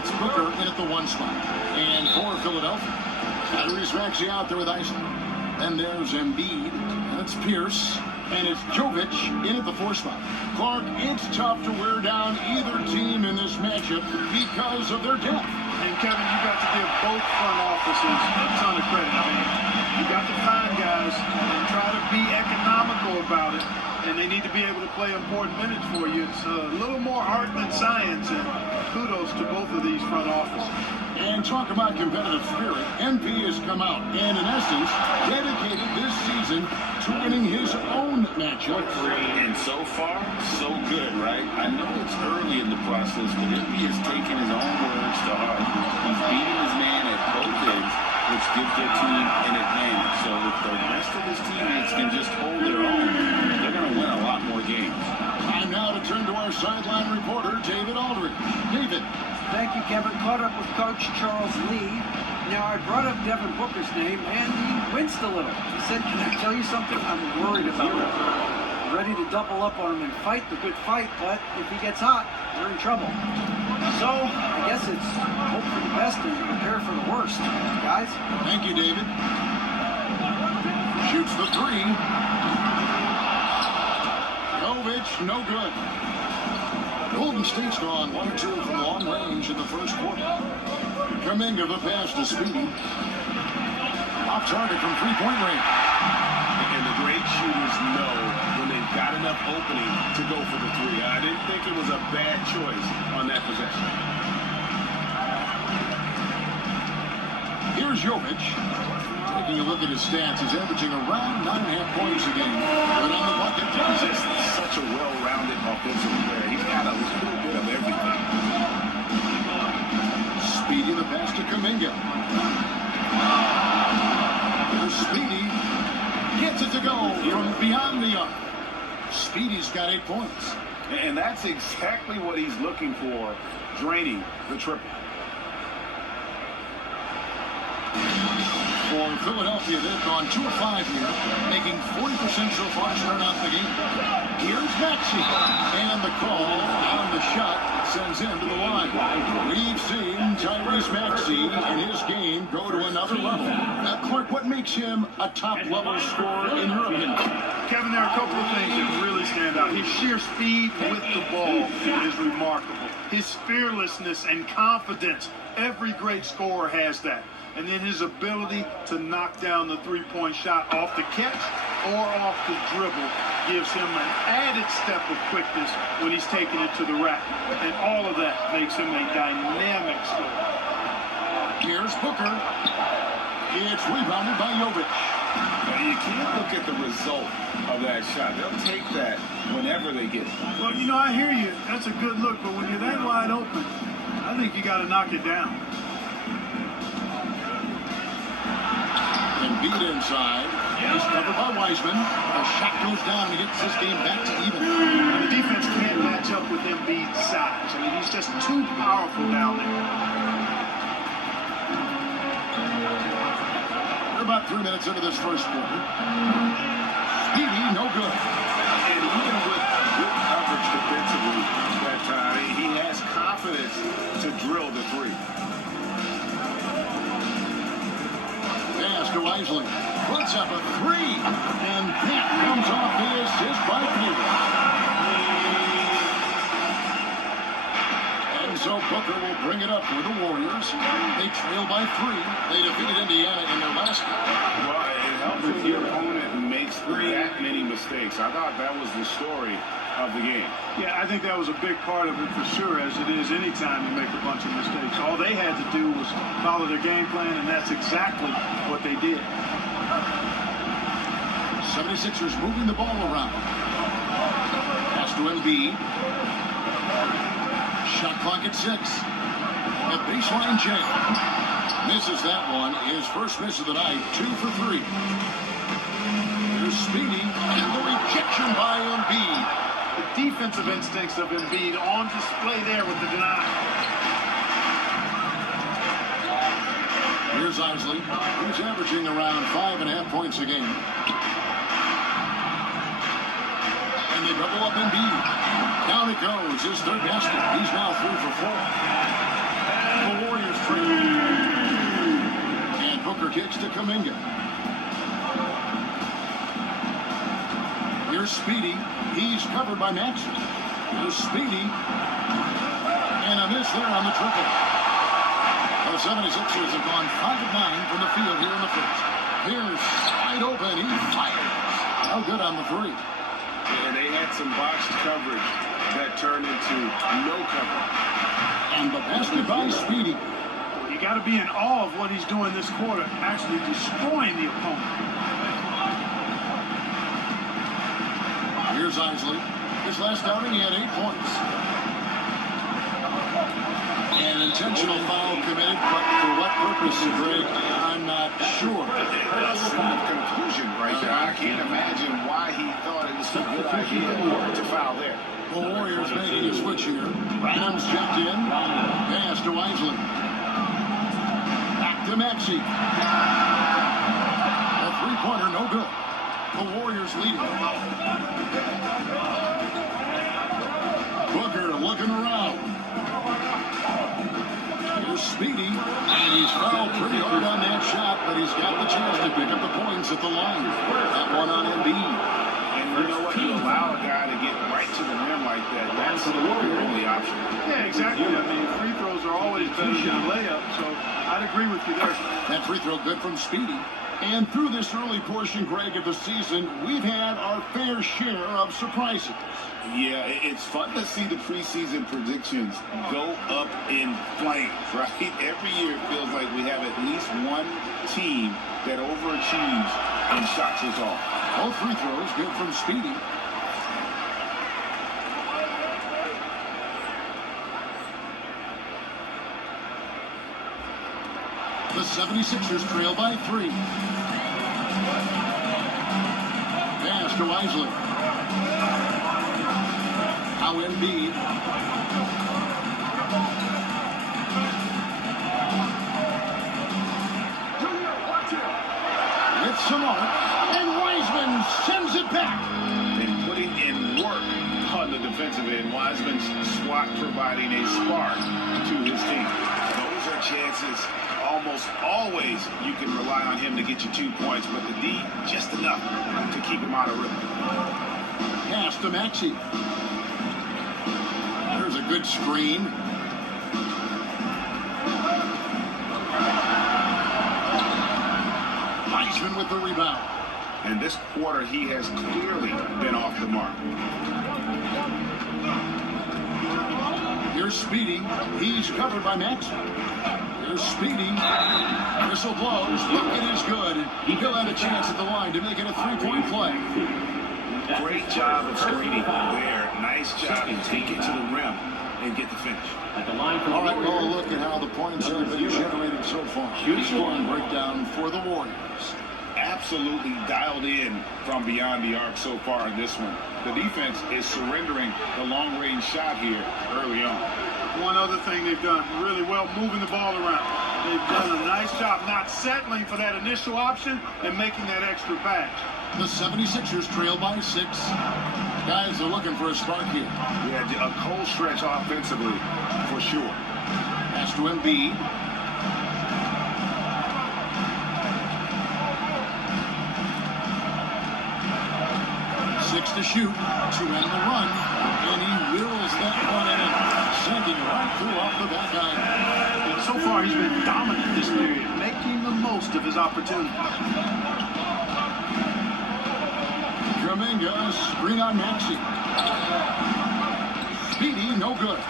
it's Booker in at the 1 spot. And for Philadelphia, Tyrese Maxey out there with Iceland. Then there's Embiid. That's Pierce. And it's Jovic in at the 4 spot. Clark, it's tough to wear down either team in this matchup because of their depth. And Kevin, you got to give both front offices a ton of credit. I mean, you got to find guys and try to be economical about it, and they need to be able to play important minutes for you. It's a little more art than science, and kudos to both of these front offices. And talk about competitive spirit. MP has come out and, in essence, dedicated this season to winning his own matchup. And so far, so good, right? I know it's early in the process, but MP has taken his own words to heart. He's beating his man at both ends, which gives their team an advantage. So if the rest of his teammates can just hold their own, they're going to win a lot more games. Time now to turn to our sideline reporter, David Aldridge. David. Thank you, Kevin. Caught up with Coach Charles Lee. Now, I brought up Devin Booker's name, and he winced a little. He said, "Can I tell you something? I'm worried about him. Ready to double up on him and fight the good fight, but if he gets hot, we're in trouble." So, I guess it's hope for the best and prepare for the worst. Guys? Thank you, David. Shoots the 3. Jovic, no good. Golden State's gone 1-2 from long range in the first quarter. Kuminga the pass to Speedy. Off target from 3-point range. And the great shooters know when they've got enough opening to go for the 3. I didn't think it was a bad choice on that possession. Here's Jovic. Taking a look at his stats, he's averaging around 9.5 points a game. But on the bucket, He's just such a well-rounded offensive player. He's got a little bit of everything. Speedy the pass to Kuminga. Speedy gets it to go from beyond the arc. Speedy's got 8 points. And that's exactly what he's looking for, draining the triple. For Philadelphia, they've gone 2 of 5 here, making 40% so far starting out the game. Here's Maxey, and the call on the shot sends him to the line. We've seen Tyrese Maxey and his game go to another level. Clark, what makes him a top-level scorer in your opinion? Kevin, there are a couple of things that really stand out. His sheer speed with the ball is remarkable. His fearlessness and confidence, every great scorer has that. And then his ability to knock down the 3-point shot off the catch or off the dribble gives him an added step of quickness when he's taking it to the rack. And all of that makes him a dynamic scorer. Here's Booker. It's rebounded by Jovic. You can't look at the result of that shot. They'll take that whenever they get it. Well, you know, I hear you. That's a good look. But when you're that wide open, I think you got to knock it down. Embiid inside. He's covered by Wiseman. The shot goes down and gets this game back to even. And the defense can't match up with Embiid's size. I mean, he's just too powerful down there. We're about 3 minutes into this first quarter. Speedy, no good. And even with good coverage defensively that time, he has confidence to drill the 3. Pass to Isley. Puts up a 3. And that comes off the assist by Taylor. And so Booker will bring it up for the Warriors. They trail by 3. They defeated Indiana in their last game. Well, it helps if your opponent makes that many mistakes. I thought that was the story of the game. Yeah, I think that was a big part of it for sure, as it is anytime you make a bunch of mistakes. All they had to do was follow their game plan, and that's exactly what they did. 76ers moving the ball around. Pass to Embiid. Shot clock at 6. A baseline jam. Misses that one. His first miss of the night. 2 for 3. Here's Speedy. And the rejection by Embiid. The defensive instincts of Embiid on display there with the denial. Here's Isley. He's averaging around 5.5 points a game. And they double up Embiid. Down it goes. His third basket. He's now 3 for 4. kicks to Kuminga. Here's Speedy. He's covered by Maxey. Here's Speedy. And a miss there on the triple. The 76ers have gone 5 of 9 from the field here in the first. Here's wide open. He fires. No good on the three. And they had some botched coverage that turned into no coverage. And the basket by Speedy. You got to be in awe of what he's doing this quarter, actually destroying the opponent. Here's Isley. His last outing, he had 8 points. An intentional foul committed, but for what purpose, Greg, I'm not sure. That's a conclusion right there. I can't imagine why he thought it was a good idea to foul there. The Warriors making a switch here. Adams checked in. Pass to Isley. Back to Maxey. A three-pointer, no good. The Warriors leading. Booker looking around. Here's Speedy, and he's fouled pretty hard on that shot, but he's got the chance to pick up the points at the line. That one on Embiid. And you know what? You allow a guy to get right to the rim like that. That's the only option. Yeah, exactly. I mean, free throws are always better than a layup, so I'd agree with you there. That free throw good from Speedy. And through this early portion, Greg, of the season, we've had our fair share of surprises. Yeah, it's fun to see the preseason predictions go up in flames, right? Every year it feels like we have at least one team that overachieves and shocks us all. Both free throws good from Speedy. The 76ers trail by 3. Pass to Isley. Now Embiid. With some arc, and Wiseman sends it back. And putting in work on the defensive end, Wiseman's swat providing a spark to his team. Those are chances. Almost always you can rely on him to get you 2 points, but the D just enough to keep him out of rhythm. Pass to Maxey. There's a good screen. Wiseman with the rebound. And this quarter, he has clearly been off the mark. Here's Speedy. He's covered by Maxey. Here's Speedy. Whistle blows. Look, it is good. He'll have a chance at the line to make it a three-point play. Great job of screening there. Nice job in taking to the rim and get the finish. All right, well, look at how the points have been generated so far. Huge scoring breakdown for the Warriors. Absolutely dialed in from beyond the arc so far in this one. The defense is surrendering the long-range shot here early on. One other thing they've done really well, moving the ball around. They've done a nice job not settling for that initial option and making that extra pass. The 76ers trail by 6. Guys are looking for a spark here. Yeah, a cold stretch offensively for sure. Pass to Embiid. Six to shoot, to end the run, and he wheels that one in, sending it right through off the back iron. So far, he's been dominant this period, making the most of his opportunity. Kuminga, screen on Maxey. Speedy, no good.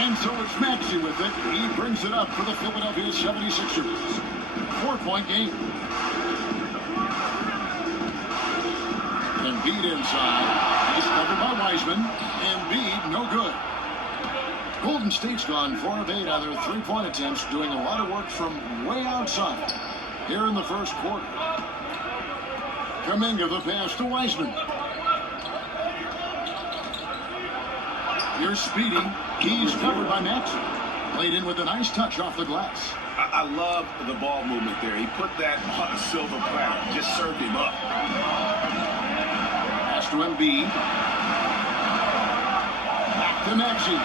And so it's Maxey with it. He brings it up for the Philadelphia 76ers. 4-point game. Embiid inside. He's covered by Wiseman. Embiid, no good. Golden State's gone 4 of 8 on their three-point attempts, doing a lot of work from way outside here in the first quarter. Kuminga the pass to Wiseman. Here's Speedy. He's covered by Maxey. Played in with a nice touch off the glass. I love the ball movement there. He put that on a silver platter. Just served him up. Pass to Embiid. Back to Maxey.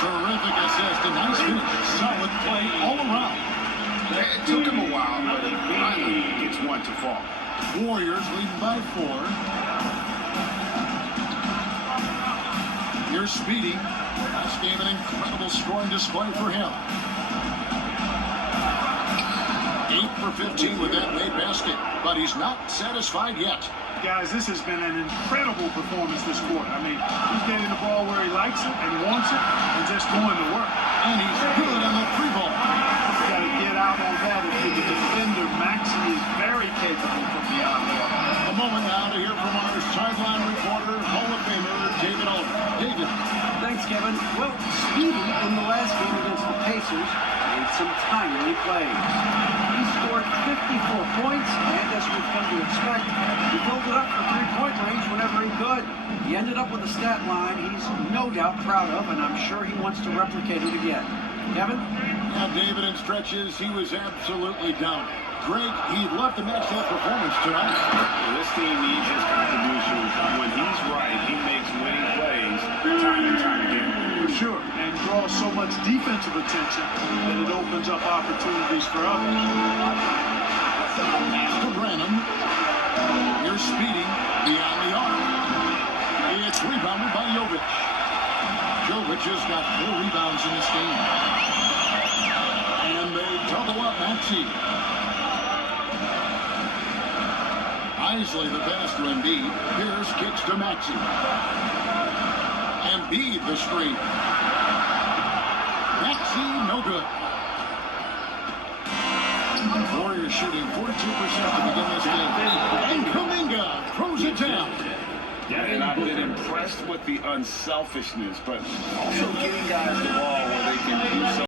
Terrific assist. A nice finish. Solid play all around. It took him a while, but he finally gets one to fall. Warriors leading by 4. Here's Speedy. Last game, an incredible scoring display for him. 8 for 15 with that late basket, but he's not satisfied yet. Guys, this has been an incredible performance this quarter. I mean, he's getting the ball where he likes it and wants it and just doing the work. And he's good on the 3 ball. He's got to get out on that if you're the defender. Maxey is very capable from beyond the arc. A moment now to hear from our sideline reporter, Hall of Famer David Aldridge. David. Thanks, Kevin. Well, Speedy in the last game against the Pacers made some timely plays. He scored 54 points, and as we've come to expect, he filled it up for three-point range whenever he could. He ended up with a stat line he's no doubt proud of, and I'm sure he wants to replicate it again. Kevin? Now, David, in stretches, he was absolutely down. Greg, he loved to match that performance tonight. This team needs his contributions. When he's right, he makes winning plays time and time again. For sure, and draws so much defensive attention that it opens up opportunities for others. To Branham. Here's Speedy beyond the arc. It's rebounded by Jovic. Jovic has got 4 rebounds in this game. And they double up Maxey. Isley the pass to Embiid. Pierce kicks to Maxey. Embiid the screen. Maxey no good. Warriors shooting 42% to begin this game. And Kuminga throws it down. Yeah, and I've been impressed with the unselfishness, but also getting guys the ball when